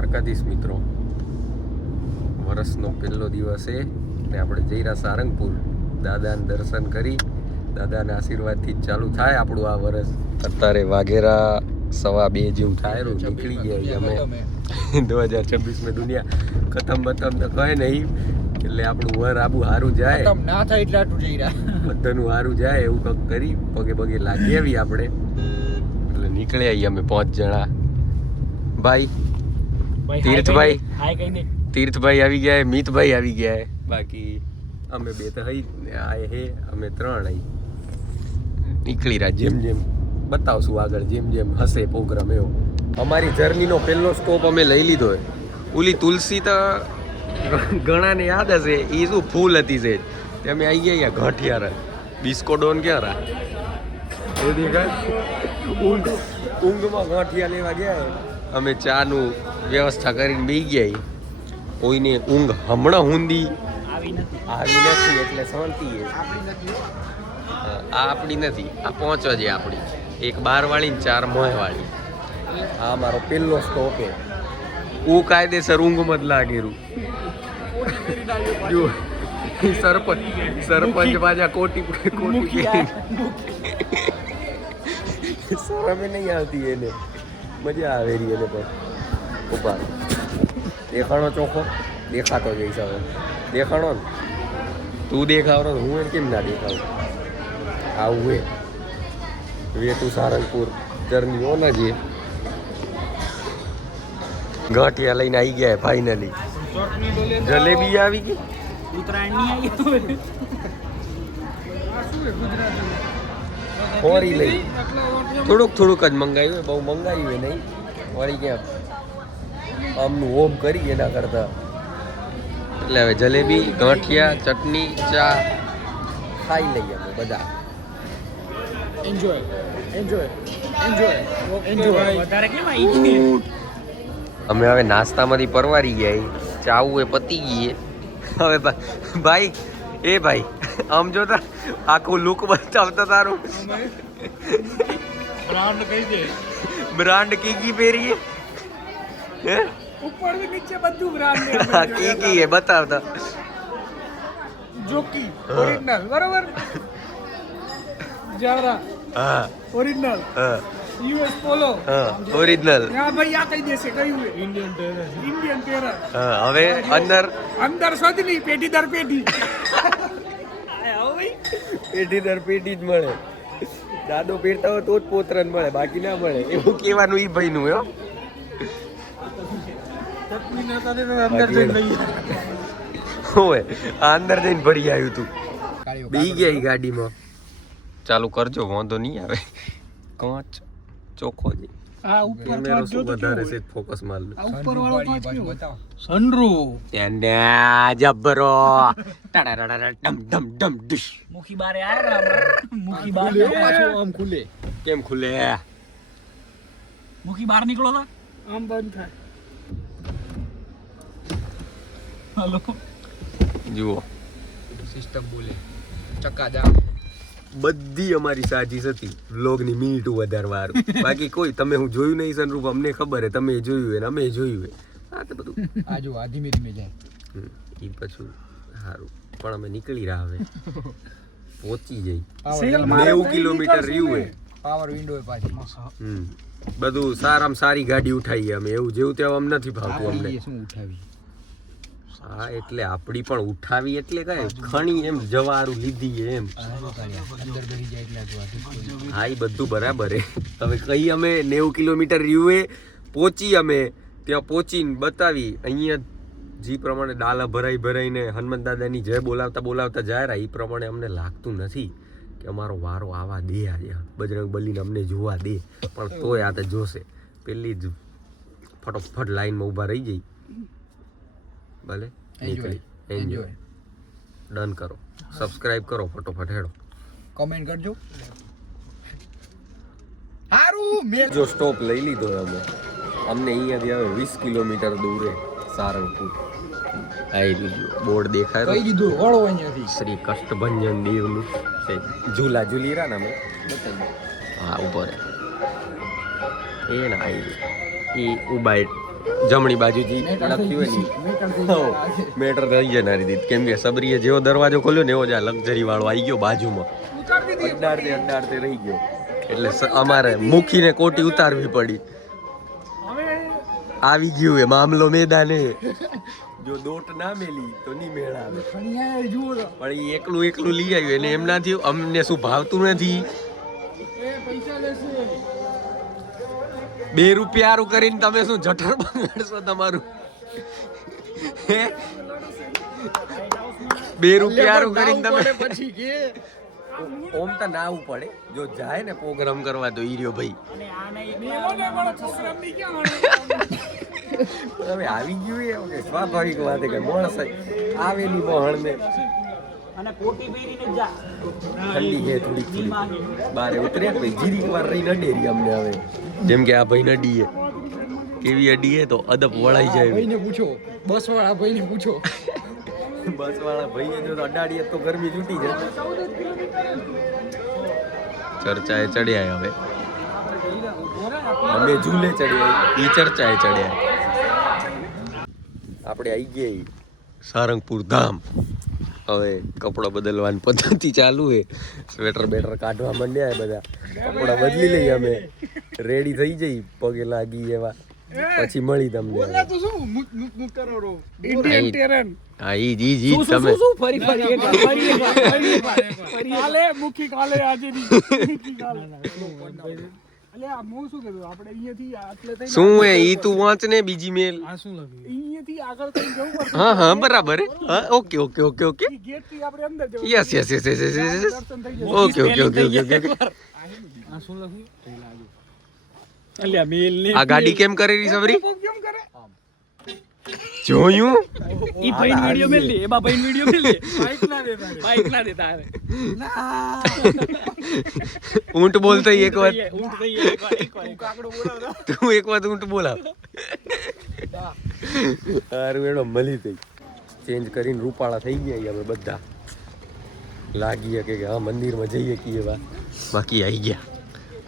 દ્વારકાધીશ મિત્રો, વર્ષનો પહેલો દિવસ છે ને આપણે જઈ રહ્યા સારંગપુર. દાદાને દર્શન કરી, દાદાના આશીર્વાદથી જ ચાલુ થાય આપણું આ વર્ષ. અત્યારે વાઘેરા 2:15 જેવું થાય, નીકળી ગયા અમે 2026 में दुनिया खत्म बतम तो कहे नहीं એટલે આપણું વર આબુ સારું જાય, ખતમ ના થાય એટલે આટલું જઈ રહ્યા બધાનું સારું જાય એવું કંઈક કરી પગે પગે લાગી આવી આપણે. એટલે નીકળ્યા અહીં અમે 5 જણા. ભાઈ તીર્થભાઈ, તીર્થભાઈ આવી ગયા, મિતભાઈ આવી ગયા, બાકી અમે 2 તો હઈ ને આ હે અમે 3 અહીં નીકળી રહ્યા. જેમ જેમ બતાવશું આગળ, જેમ જેમ હશે પ્રોગ્રામ એવો. અમારી જર્નીનો પહેલો સ્ટોપ અમે લઈ લીધો. ઓલી તુલસી તો ઘણાને યાદ હશે, એ શું ફૂલ હતી છે અમે આવી ગયા ઘાટિયાર. બિસ્કોડોન ક્યાં રા એ દેખાય, ઊંઘમાં ગાંઠિયા લેવા ગયા અમે. ચાનું વ્યવસ્થા કરીને બેસી ગયા. કોઈને ઊંઘ હમણાં હુંદી આવી નથી એટલે શાંતિ છે. આ આપણી નથી, આ 5 છે આપણી, એક 12 વાળી ને 4 મોહ વાળી. આ મારો પહેલો સ્ટોપ છે. હું કાયદેસર ઊંઘમાં જ લાગેલું. જો સરપંચ બાજા કોટી શરમે નહીં આવતી એને, મજા આવે રહી એને. પણ ઉભા દેખાણો ચોખ્ખો દેખાતો જઈશ. હવે દેખાણો ને તું દેખાવરો, હું એને કેમ ના દેખાવું? આવું હે તું સારંગપુર જર્ની ઓન જ ગાંઠિયા લઈને આવી ગયા ફાઇનલી. જલેબી આવી ગઈ, હોરી લઈ થોડુંક થોડુંક જ મંગાવ્યું હોય, બહુ મંગાવ્યું હોય નહીં. વળી ક્યાં આમનું ઓમ કરી એના કરતા. એટલે હવે જલેબી, ગાંઠિયા, ચટણી, ચા ખાઈ લઈએ અમે બધા. Enjoy enjoy enjoy enjoy. વધારે કેમ આવી અમે હવે નાસ્તામાંથી પરવારી ગયા. ચાવું એ પતી ગઈ. હવે ભાઈ એ ભાઈ આમ જોતા આખું લુક બતાવતા તારું. બ્રાન્ડ કહી દે, બ્રાન્ડ કીકી પહેરીએ હે, ઉપર થી નીચે બધું બ્રાન્ડ કીકી એ બતાવતા. જોકી ઓરિજિનલ બરોબર, જારા હા ઓરિજિનલ, હા યુએસ પોલો હા ઓરિજિનલ. હા ભાઈ આ કહી દેશે કયું ઇન્ડિયન ટેરર, ઇન્ડિયન ટેરર. હા હવે અંદર અંદર શોધની પેઢી દર પેઢી. પેઢી દર પેઢી જ મળે. દાદો પહેરતા હોય તો જ પોતરન મળે, બાકી ના મળે. એવું કહેવાનું ઈ ભાઈ નું. હોય આ અંદર જઈને ભરી આવ્યું તું. બેહી ગયા ઈ ગાડીમાં. ચાલુ કરજો, વાંધો નહીં આવે. કાચ ચોખ્ખો છે. આ ઉપર કેમેરો શું વધારે છે ફોકસ માર લે. આ ઉપર વાળો પાછો બતાવો. સનરૂફ તેને જબરો ટડડડ ડમ ડમ ડમ ડિશ. મુખી બારે આ મુખી બાર પાછો આમ ખુલે. કેમ ખુલે? મુખી બહાર નીકળો તો આમ બંધ થાય. હાલો જુઓ સિસ્ટમ બોલે ચક્કાજામ. બધી અમારી સાજીશ હતી વ્લોગની મિનિટું વધારવા હારું. બાકી કોઈ તમે હું જોયું નહીં સનરૂફ, અમને ખબર હે તમે જોયું હે ને અમે જોયું હે. હા તો બધું આ જો આ ધીમે ધીમે જાય. એ પછી સારું, પણ અમે નીકળી રહ્યા હવે. પહોંચી જઈ 90 કિલોમીટર રહ્યું હે. પાવર વિન્ડો એ પાછી બધું સારામાં સારી ગાડી ઉઠાવીએ અમે. એવું જેવું તેવું અમને નથી ભાવતું અમને. શું ઉઠાવી? હા એટલે આપણી પણ ઉઠાવી એટલે કઈ ખણી એમ જવારું લીધી એમ. અંદર બેસી જાય એટલે હા એ બધું બરાબર હે. હવે કઈ અમે 90 કિલોમીટર રહ્યું હે. પહોંચી અમે ત્યાં પહોંચીને બતાવી અહીંયા જે પ્રમાણે ડાલા ભરાઈને હનુમાન દાદાની જય બોલાવતા બોલાવતા જાય રહ્યા, એ પ્રમાણે અમને લાગતું નથી કે અમારો વારો આવા દે. આજે બજરંગ બલીને અમને જોવા દે, પણ તોય આ તો જોશે. પેલી જ ફટોફટ લાઈનમાં ઊભા રહી જઈ. ભલે નીકળી. એન્જોય ડન કરો, સબસ્ક્રાઇબ કરો, ફટોફટ હેડો, કમેન્ટ કરજો. હારું મેલ જો સ્ટોપ લઈ લીધો અમે. અમને અહીંયાથી હવે 20 કિલોમીટર દૂર હે સારંગપુર. આવી લીધું બોર્ડ દેખાય કહી દીધું વળો અહીંયાથી. શ્રી કષ્ટભંજન દેવનું છે. ઝૂલા ઝૂલી રહ્યા ને અમે બતાવી. હા ઉપર એ ના આવી એ ઉભા જમણી બાજુથી લખ્યું હોય ને મેટર થઈ જનારી દીધી કેમ કે સબરીએ જેવો દરવાજો ખોલ્યો ને એવો જ આ લક્ઝરી વાળો આવી ગયો બાજુમાં અડાડતે રહી ગયો એટલે અમારે મુખીને કોટી ઉતારવી પડી આવી ગયું એ મામલો મેદાને જો દોટ ના મેલી તો નહીં મેળ આવે પણ એ એકલું લઈ આવ્યું એને એમ ના થયું અમને શું ભાવતું નથી 2 રૂપિયા હારું કરીને તમે શું જઠર બગાડશો તમારું 2 રૂપિયા હારું કરીને તમે પછી કે ઓમ તો ના આવું પડે જો જાય ને પ્રોગ્રામ કરવા તો ઈર્યો ભાઈ હવે આવી ગયું એ સ્વાભાવિક વાત કે માણસ આવેલી મોહણ ને અને કોટી પહેરીને જા ઠંડી છે થોડી બારે ઉતર્યા ભાઈ જીરીક વાર રહીને અડેરી અમને હવે જેમ કે આ ભાઈ નડીએ કેવી અડીએ તો અદબ વળાઈ જાય ભાઈને પૂછો બસ વાળા ભાઈને પૂછો બસ વાળા ભાઈએ જો અડાડીએ તો ગરમી છૂટી જાય ચર્ચાએ ચડ્યા હવે અમે ઝૂલે ચડ્યા ઈ ચર્ચાએ ચડ્યા આપણે આવી ગયા સારંગપુર ધામ હવે કપડા બદલવાની પદ્ધતિ ચાલુ છે સ્વેટર બેટર કાઢવા માંડ્યા બધા કપડા બદલી લઈએ અમે રેડી થઈ જઈ પગે લાગી એવા પછી મળી તમને હા ઈ તમે કાલે મુખી કાલે આજે શું હે ઈ તું વાંચ ને બીજી મેલ હા બરાબર હા ઓકે યસ ઓકે આ ગાડી કેમ કરેલી સબરી જોયું ઈ ભાઈ વિડિયો મેલ લે એબા ભાઈ વિડિયો મેલ લે બાઈક ના દેતા ઊંટ બોલતો એક વાર કાકડો બોલાવ તું એક વાર ઊંટ બોલાવ હારું એનો મળી થઈ ચેન્જ કરીને રૂપાળા થઈ ગયા અમે બધા લાગી કે હા મંદિરમાં જઈએ કે એવા બાકી આવી ગયા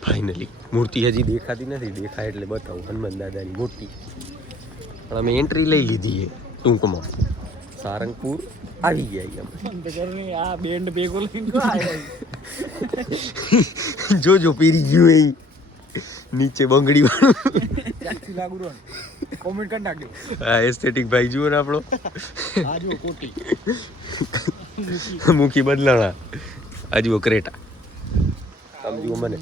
ફાઇનલી મૂર્તિ હજી દેખાતી નથી દેખાય એટલે બતાવું હનુમાન દાદાની મૂર્તિ પણ અમે એન્ટ્રી લઈ લીધી છે ટૂંકમાં સારંગપુર આવી ગયા અમે આ બેન્ડ ભેગો લઈને જો પીરી ગયું એ નીચે બંગડી વાળું કોમેન્ટ કરી નાખજો હા એસ્થેટિક ભાઈ જુઓ ને આપણો આ જો કોટી મુખી બદલાણા આ જુઓ ક્રેટા આમ જુઓ મને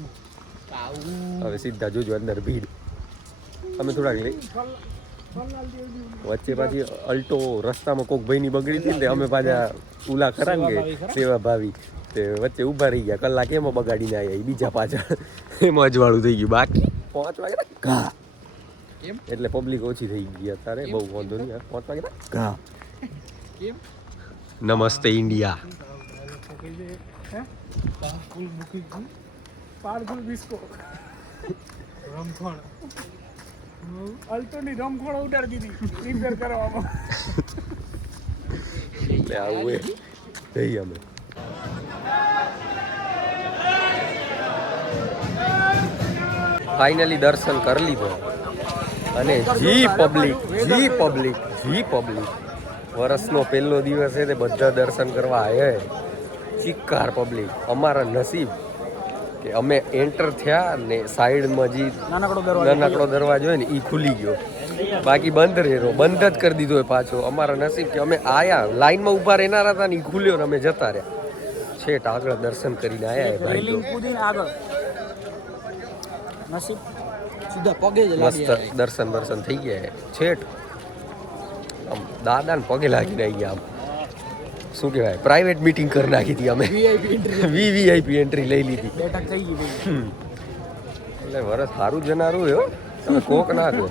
હવે સીધા જોજો અંદર ભીડ અમે થોડાક લઈ વચ્ચે પાછી અલ્ટો રસ્તામાં કોક ભાઈની બગડી હતી ને અમે પાછા ઉલા કરાંગે સેવા ભાવી તે વચ્ચે ઊભા રહી ગયા કલાક એમાં બગાડીને આવ્યા બીજા પાછળ એમાં અજવાળું થઈ ગયું બાકી 5 વાગે ઘા એટલે પબ્લિક ઓછી થઈ ગઈ અત્યારે બહુ વાંધો નહીં 5 વાગે ઘા નમસ્તે ઇન્ડિયા પારફુલ બિસ્કો રમખોણ અલ્ટોની રમખોણ ઉડાડી દીધી રિપેર કરવામાં એટલે આવું એ જઈએ અમે ફાઇનલી દર્શન કરી લીધો અને જી પબ્લિક વર્ષનો પહેલો દિવસ છે તે બધા દર્શન કરવા આવ્યા ચિક્કાર પબ્લિક અમારા નસીબ કે અમે એન્ટર થયા ને સાઈડમાં જે નાનકડો દરવાજો હોય ને એ ખુલી ગયો બાકી બંધ રહેલો બંધ જ કરી દીધો પાછો અમારા નસીબ કે અમે આયા લાઈનમાં ઊભા રહેનારા હતા ને એ ખુલ્યો ને અમે જતા રહ્યા છેટ આગળ દર્શન કરીને આયા ભાઈ આગળ નસીબ સીધા પગે જ મસ્ત દર્શન થઈ ગયા છેટ આમ દાદાને પગે લાગીને આવી ગયા આમ શું કહેવાય પ્રાઇવેટ મીટિંગ કરી નાખી હતી અમે વીવીઆઈપી એન્ટ્રી લઈ લીધી બેઠક થઈ ગઈ એટલે વરસ સારું જનારું હો તમે કોક ના કહો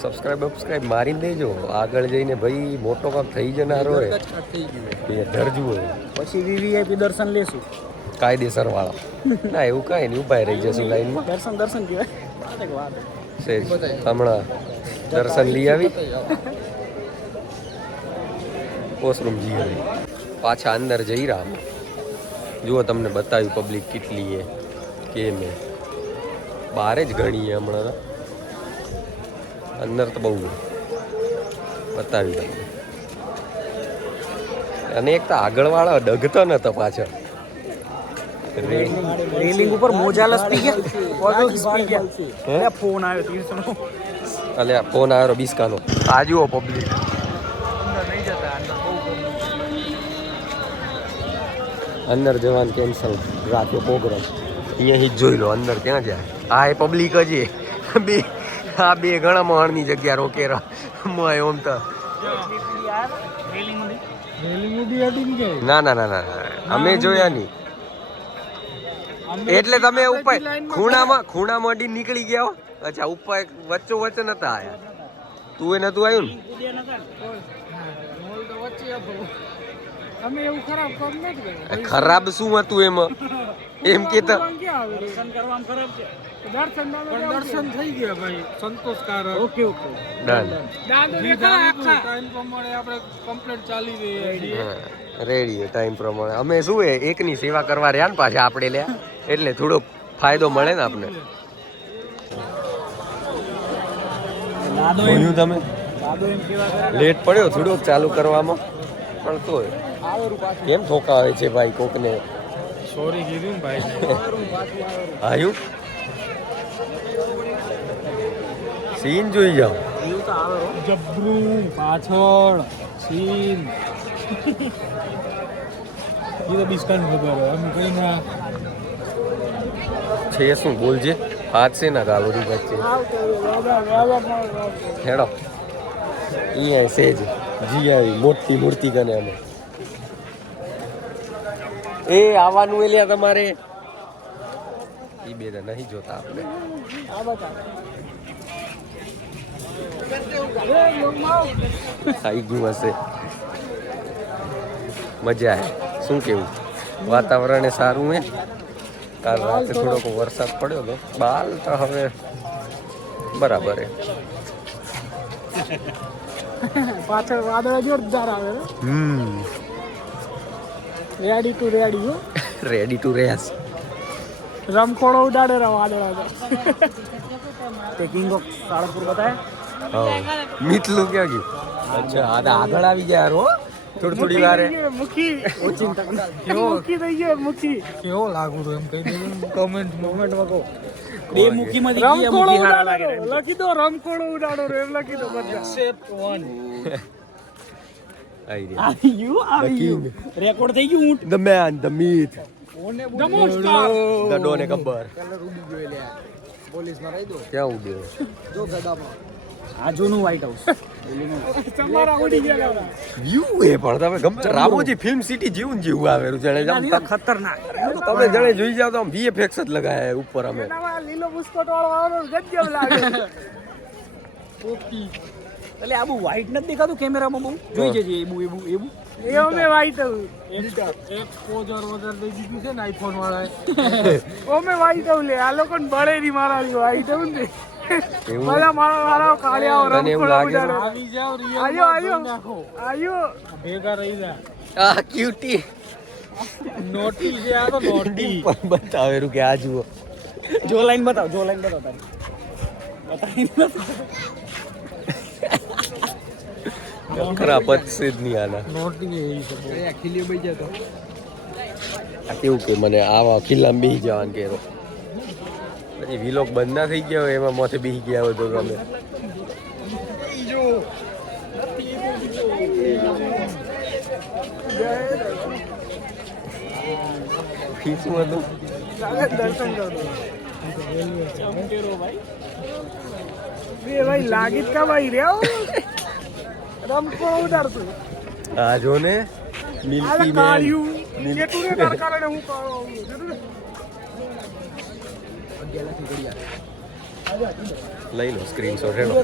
સબસ્ક્રાઇબ મારીને દેજો આગળ જઈને ભાઈ મોટો કામ થઈ જનારો હોય એ ધરજવું હોય પછી વીવીઆઈપી દર્શન લેશું કાયદેસર વાળા ના એવું કાંઈ નહીં ઉભા રહી જશું લાઈનમાં દર્શન કહેવાય સેજ હમણાં દર્શન લઈ આવી વોશરૂમ જઈ આવી પાછા અંદર જઈ રહ્યા જુઓ તમને બતાવ્યું પબ્લિક કેટલી એ કેમ એ બહાર જ ઘણી હમણાં અંદર તો બહુ બતાવી તમને. અને એક તો આગળવાળો ડગતો નતો પાછળ. રેલિંગ ઉપર મોજા લસતી ગયા. ફોન આવ્યો 300 નો. અલ્યા ફોન આવ્યો બિસ્કાનો. આ જુઓ પબ્લિક. અંદર જવાનું કેન્સલ રાખ્યો પ્રોગ્રામ. અહીંયાથી જ જોઈ લો અંદર ક્યાં જાય. આ એ પબ્લિક જ બે આ બે ઘણા માણની જગ્યા રોકેરા ઓમ તો ના ના ના ના અમે જોયા નહીં. એટલે તમે ઉપર ખૂણામાં અડી નીકળી ગયા હો. અચ્છા ઉપર વચ્ચે નતા આયા. તું એ નતું આવ્યું ને ખરાબ શું હતું એમાં એમ કે દર્શન થઈ ગયા ભાઈ સંતોષકારક. ઓકે ઓકે ડન ટાઈમ પ્રમાણે આપણે કમ્પ્લીટ ચાલી રહી રેડી ટાઈમ પ્રમાણે અમે શું હે એકની સેવા કરવા રહ્યા ને પાછા આપણે લ્યા એટલે થોડોક ફાયદો મળે ને આપને. જોયું તમે લેટ પડ્યો થોડોક ચાલુ કરવામાં પણ તો કેમ ઠોકાવે છે ભાઈ કોકને. સોરી કીધું ને ભાઈ. આયુ સીન જોઈ જાઓ. જબરું પાછળ સીન એ તો બિસ્કાન ખબર હોય અમે કઈ ના છે શું બોલજે. હાથ છે ના ગાલો રી વચ્ચે હેડો અહીંયા સેજ જી આવી મોટી મૂર્તિ કને અમે એ આવવાનું એલિયા તમારે ઈ બે નહીં જોતા આપણે. આવી ગયું હશે મજા આવે. શું કેવું વાતાવરણ એ સારું હે. કાલ રાતે થોડોક વરસાદ પડ્યો હતો. બાલ તો હવે બરાબર હે. પાછળ વાદળા જોરદાર આવે. Ready to ready. Ready to race. રમખોડો ઉડાડે રા વાદળા. તે કિંગ ઓફ સાળંગપુર બતાયા. હા મિતલું ક્યાં ગયું. અચ્છા આ આગળ આવી ગયા હો થોડી વારે. મુખી મુખી થઈ ગયો મુખી. કેવો લાગુ તો એમ કહી દે કમેન્ટમાં કહો. બે મુખી માં દીધી મુખી હારા લાગે લખી દો રમખોડો ઉડાડો રે એમ લખી દો બધા. એક્સેપ્ટ 1 રેકોર્ડ થઈ ગયું. ઊંટ the man the myth the monster the don Gabbar. Colour ઉડી ગયો લે પોલીસ માં રહી દો. ક્યાં ઉડ્યો જો ગડામાં આ જૂનું વ્હાઈટ હાઉસ તમારા ઉડી ગયા. વ્યૂ એ પણ તમે ગમે રામોજી ફિલ્મ સિટી જેવું આવેલું જાણે ખતરનાક. તમે જાણે જોઈ જાવ તો આમ VFX જ લગાયા ઉપર અમે. લીલો બુસ્કોટ વાળો આવવાનો ગજબ લાગે. પોપી એટલે આ બહુ વ્હાઈટ નથી દેખાતું કેમેરામાં. બહુ જોઈ જજે એવું એ અમે વ્હાઈટ એક્સપોઝર વગર લઈ દીધું છે ને આઈફોન વાળાએ. અમે વ્હાઈટ લે આ લોકોને બળે ની મારા વ્હાઈટ આવું ને બધા મારા કાળિયાઓ રમખોડો ઉડાડે. આવી જાવ આયો ભેગા રહી જા. આ ક્યુટી નોટી છે આ તો નોટી. બતાવેલું કે આ જુઓ. જો લાઈન બતાવ તારી બતાવી ખરા પતશે જ નહીં આના. નોટી એ ખીલી બઈ જતો. આ કેવું કે મને આવા ખીલામાં બેસી જવાનું કહેતો. પછી વિલોગ બંધ ના થઈ ગયા હોય એમાં માથે બેસી ગયા હોય તો તમે શું હતું. દર્શન કરતો ભાઈ લાગી કા ભાઈ રે રમખોડો ઉડાડતું. આ જો ને મિલ્કી મેન લઈ લો સ્ક્રીનશોટ. હેડો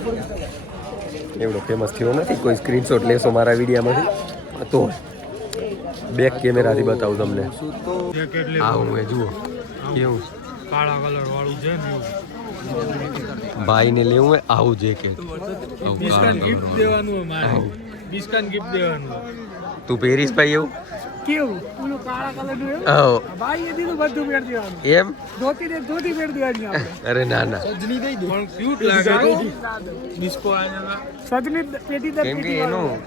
એવડો ફેમસ થયો નથી કોઈ. સ્ક્રીનશોટ લેશો મારા વિડીયામાંથી તો બેક કેમેરાથી બતાવું તમને. આવું એ જુઓ કેવું કાળા કલર વાળું છે ને ભાઈને લેવું હોય આવું જેકેટ. બિસ્કાન ગિફ્ટ દેવાનું હોય મારે. બિસ્કાન ગિફ્ટ દેવાનું. તું પહેરીશ ભાઈ એવું કેવું પેલું કાળા કલરનું એવું આવો ભાઈ એ દીધું બધું પહેર દેવાનું એમ ધોતી ને ધોતી પહેર દેવાની આપણે અરે ના ના સજની દઈ દે પણ ક્યુટ લાગે ડિસ્કો આયા સજની પેટી દર કેમ કે પેટી એનું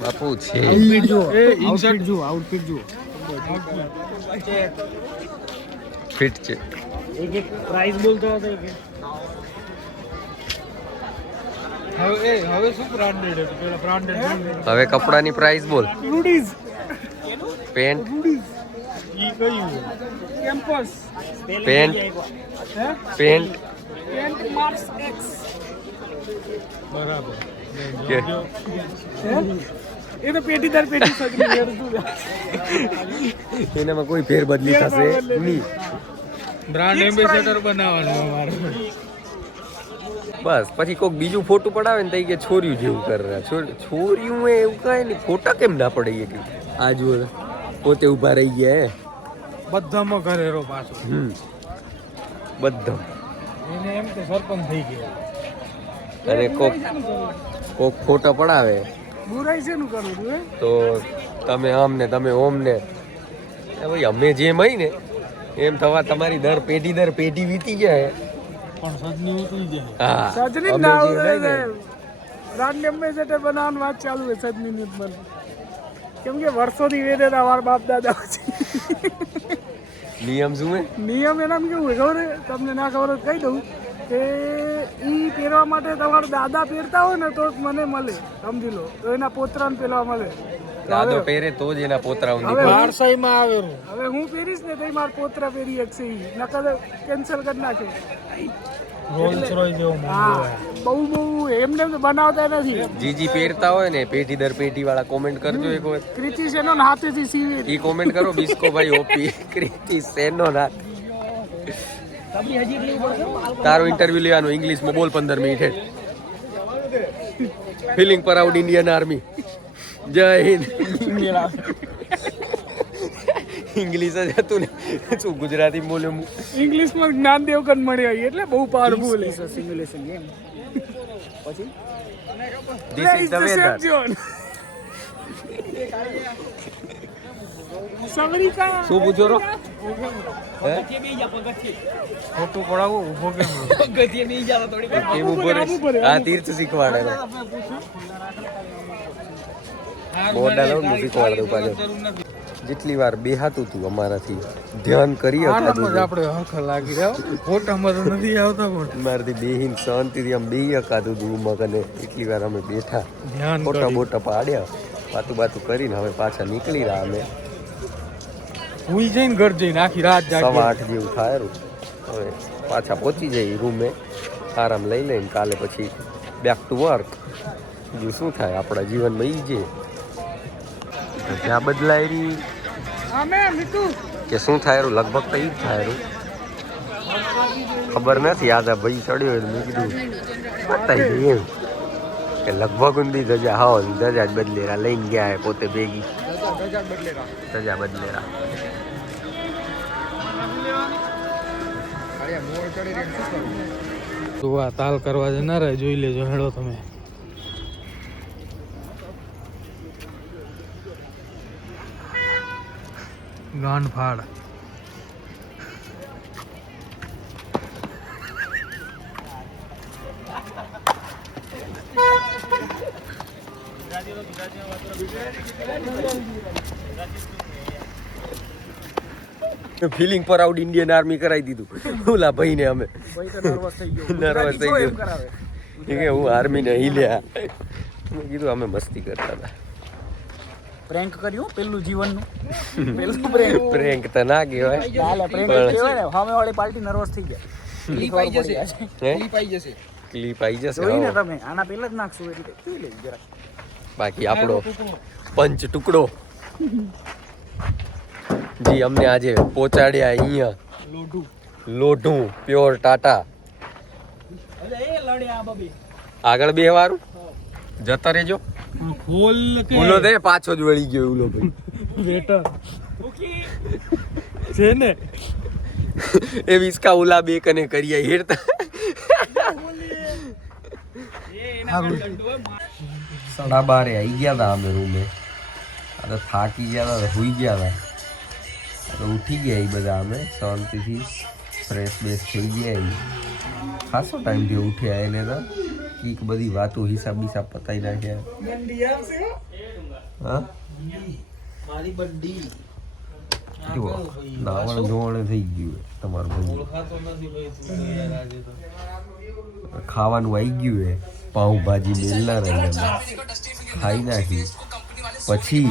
બાપુ છે આઉટફિટ જો એ ઇન્સર્ટ જો આઉટફિટ જો ફિટ છે એક પ્રાઇસ બોલતો હતો કે હવે શું બ્રાન્ડેડ હતું પેલા બ્રાન્ડેડ હવે કપડાની પ્રાઇસ બોલ રૂડીઝ પેન્ટ રૂડીઝ ઈ કયું કેમ્પસ પેન્ટ હે પેન્ટ પેન્ટ માર્ક્સ એક્સ બરાબર કે એ તો પેટી દર પેટી સજની વેરતું એનામાં કોઈ ફેર બદલી થશે નહીં બ્રાન્ડ એમ્બેસેડર બનાવવાનું અમારે બસ પછી કોઈક બીજું ફોટો પડાવે ને તો કે છોર્યું જેવું કરે છોર્યું એવું કાંઈ નહીં ફોટા કેમ ના પડે કે આ જુઓ પોતે ઊભા રહી ગયા હે બધામાં ઘરેરો પાછો બધા એને એમ કે સરપંચ થઈ ગયા અને કોક ફોટો પડાવે બુરાઈ છે નું કરવું તું તો તમે આમ ને તમે ઓમ ને ભાઈ અમે જેમ હોય ને એમ થવા તમારી દર પેઢી વીતી જાય પણ સજની ઉતરી જાય હા સજની અમે ના જે હોય ને, બ્રાન્ડ એમ્બેસેડર બનાવવાની વાત ચાલુ છે સજની ની બન કેમ કે વર્ષોથી વેદે અમારા બાપ દાદા પછી નિયમ શું હે નિયમ એનામ કેવું હોય ખબર છે? તમને ના ખબર હોય તો કહી દઉં કે ઈ પહેરવા માટે તમારા દાદા પહેરતા હોય ને તો જ મને મળે સમજી લો તો એના પોતરાને પહેરવા મળે દાદો પહેરે તો જ એના પોતરા હવે ઊંધી વારસાઈમાં આવેલું હવે હું પહેરીશ ને તો મારા પોતરા પહેરી શકશે ઈ નકર કેન્સલ કરી નાખે રોલ્સ રોય જેવો હા બહુ એમને એમ બનાવતા નથી જીજી પહેરતા હોય ને પેઢી દર પેઢી વાળા કોમેન્ટ કરજો એક વાર કૃતિ સેનો હાથેથી સીવે ઈ કોમેન્ટ કરો બિસ્કો ભાઈ ઓપી ક્રિતિ સેનો ના તારો ઇન્ટરવ્યુ લેવાનું ઇંગ્લિશમાં બોલ 15 મિનિટ હે ફીલિંગ પ્રાઉડ ઇન્ડિયન આર્મી જય હિન્દ ઇંગ્લિશ જ હતું ને શું ગુજરાતી બોલ્યો હું ઇંગ્લિશમાં જ્ઞાન દેવકન મળ્યા એટલે બહુ પાવરફુલ છે સિમ્યુલેશન ગેમ પછી ધીસ ઇઝ ધ વેધર સમરિકા શું પૂછો રો હે ફોટો પડાવો ઉભો કેમ કેમ ઉભો રહે આ તીર્થ શીખવાડે રો મોઢા લાવ ને શીખવાડ દઉં પાછો જેટલી વાર બેહાતું તું અમારાથી ધ્યાન કરી આનામાં જ આપણે હક લાગી રહ્યો ફોટામાં તો નથી આવતા પણ મારાથી બેહીન શાંતિથી આમ બેહી અકાતું હતું ઉમક અને એટલી વાર અમે બેઠા ધ્યાન ફોટા બોટા પાડ્યા બાતું કરીને હવે પાછા નીકળી રહ્યા અમે હુઈ જઈને ઘર જઈને આખી રાત જાગી 8:30 જેવું થાય હવે પાછા પહોંચી જઈએ રૂમે આરામ લઈ લઈને કાલે પછી બેક ટુ વર્ક બીજું શું થાય આપણા જીવનમાં ઈ છે ક્યાં બદલાય રહી અમે મીઠું કે શું થાય રહ્યું લગભગ તો ઈ જ થાય રહ્યું ખબર નથી આજ આ ભાઈ ચડ્યો એટલે મેં કીધું બતાવી દઈએ એમ કે લગભગ ઊંધી ધજા હા ધજા જ બદલેરા લઈને ગયા હે પોતે ભેગી ધજા બદલેરા તો આ તાલ કરવા જનાર જોઈ લેજો હેડો તમે ગાંઠ ફાડ ફિલિંગ પ્રાઉડ ઇન્ડિયન આર્મી કરાવી દીધું ઓલા ભાઈને અમે ભાઈ તો નર્વસ થઈ ગયો નર્વસ થઈ એમ ગયો કરાવે કે હું આર્મી ને હિલ્યા મેં કીધું અમે મસ્તી કરતા હતા પ્રેન્ક કર્યું પેલું જીવનનું પેલું પ્રેન્ક પ્રેન્ક તો ના કહેવાય ચાલે પ્રેન્ક કહેવાય ને સામે વાળી પાર્ટી નર્વસ થઈ ગયા ક્લિપ આવી જશે હે? ક્લિપ આવી જશે જોઈને હા. તમે આના પહેલા જ નાખશું એટલે જોઈ લેજો જરા બાકી આપણો પંચ ટુકડો જી અમને આજે પહોંચાડ્યા અહીંયા લોઢું પ્યોર ટાટા આગળ બે વારું જતા રહેજો ફૂલ ભૂલો દે પાછો જ વળી ગયો ઉલો ભાઈ બેટર છે ને એ વિસ્કા ઉલા બે કને કરીએ હેરતા 12:30 આવી ગયા હતા અમે રૂમે આ તો થાકી ગયા હતા, સુઈ ગયા હતા, તો ઉઠી ગયા એ બધા અમે શાંતિથી ફ્રેશ બેશ થઈ ગયા. ખાસો ટાઈમથી ઉઠ્યા એને તો કંઈક બધી વાતો હિસાબ બિસાબ પતાવી નાખ્યા. હા મારી બંડી જુઓ નાવણ ધોવણ થઈ ગયું તમારું બધું. ઓળખાતો નથી ભાઈ તું યાર આજે તો. ખાવાનું આવી ગયું હે, પાઉંભાજી મેલના રહી ખાઈ નાખી. પછી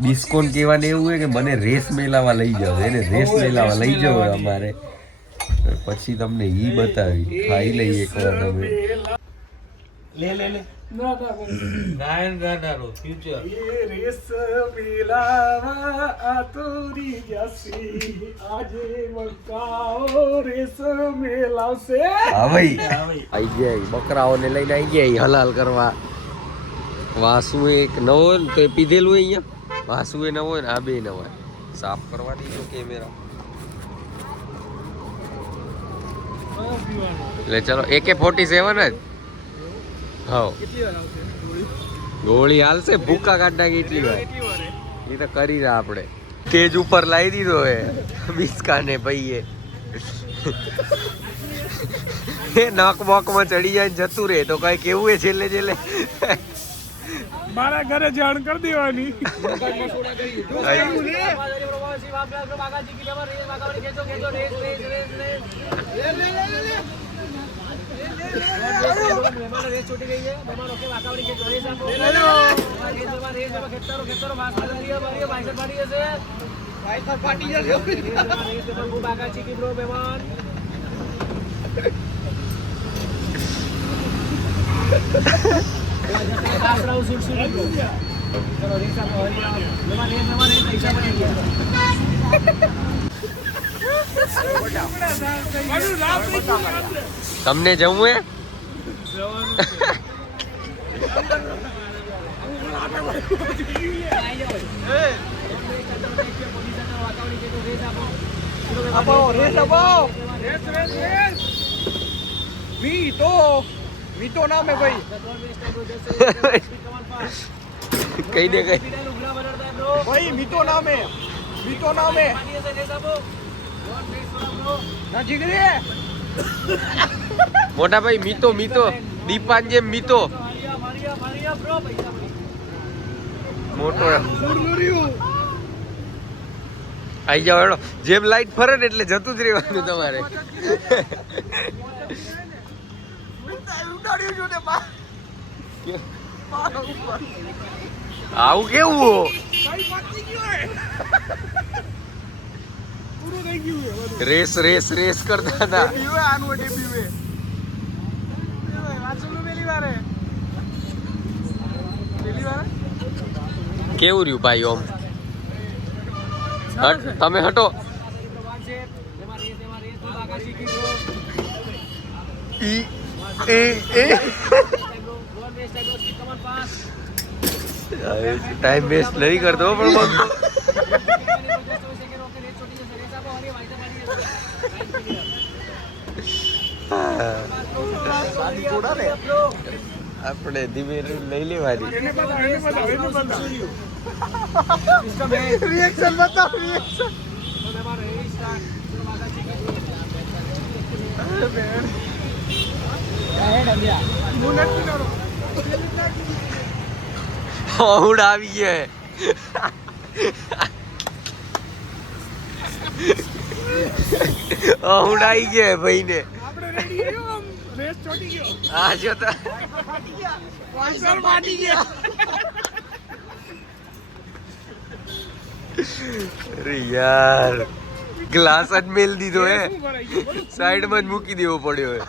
ડિસ્કાઉન્ટ કહેવાને એવું હોય કે મને રેસ મેલાવા લઈ જાઓ, એને રેસ મેલાવા લઈ જાઓ અમારે. પછી તમને ઈ બતાવી ખાઈ લઈએ એકવાર તમે. લે લે લે ગાયન ગાનારો ફ્યુચર ये रेस मिलावा आतुरी जैसी आजे मकाओ रेस मिलावसे. હા ભાઈ આવી ગયા બકરાઓને લઈને આવી ગયા હલાલ કરવા. વાસુ એક નવો ને તો એ પીધેલું હોય અહીંયા, વાસુ એ નવો ને આ બે નવા સાફ કરવા દીધો કેમેરા. એટલે ચલો AK-47 જ. હા ગોળી હાલશે, ભૂકા કાઢ નાખી એટલી વાર. એ તો કરી રહ્યા આપણે. સ્ટેજ ઉપર લાવી દીધો હે બિસ્કાને ભાઈએ. એ નાક બોકમાં ચડી જાય ને જતું રહે તો કઈ કેવું હે છેલ્લે છેલ્લે. મારા ઘરે જાણ કરી દેવાની. તમને જવું હે? મીતો નામ હે ભાઈ. કઈ દે કઈ ભાઈ મીતો નામ હે, મીતો નામ હે. ના જીગરી મોટા ભાઈ મીતો મીતો દીપાન જેમ મીતો મોટો આઈ જાવ હેડો. જેમ લાઈટ ફરે ને એટલે જતું જ રહેવાનું તમારે. આવું કેવું રેસ રેસ રેસ કરતા હતા. કેવું રહ્યું ભાઈ ઓમ? તમે હટો. ટાઈમ વેસ્ટ નહીં કરતો પણ આપણે ધીમે લઈ લેવાની. રિએક્શન બતાવ, રિએક્શન. હું આવી ગયા. હું આવી ગયા ભાઈ ને. આપણે રેડી આવ્યો, આમ રેસ ચોટી ગયો. આ જો તો વાઇસર ફાટી ગયા. અરે યાર ગ્લાસ જ મેલ દીધો હે, સાઈડમાં જ મૂકી દેવો પડ્યો હે.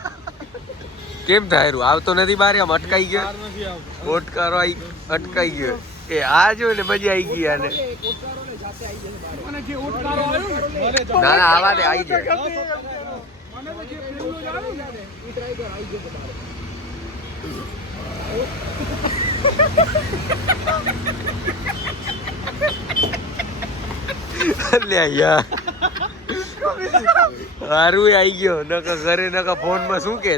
કેમ થાય આવતો નથી બારે? આમ અટકાઈ ગયો, ઓટકારો અટકાઈ ગયો. એ આ જો ને મજા આવી ગઈ આને. ના ના આવા દે, આવી જાય. લે યાર હારું આવી ગયો. નકા ઘરે નકા ફોન માં શું કે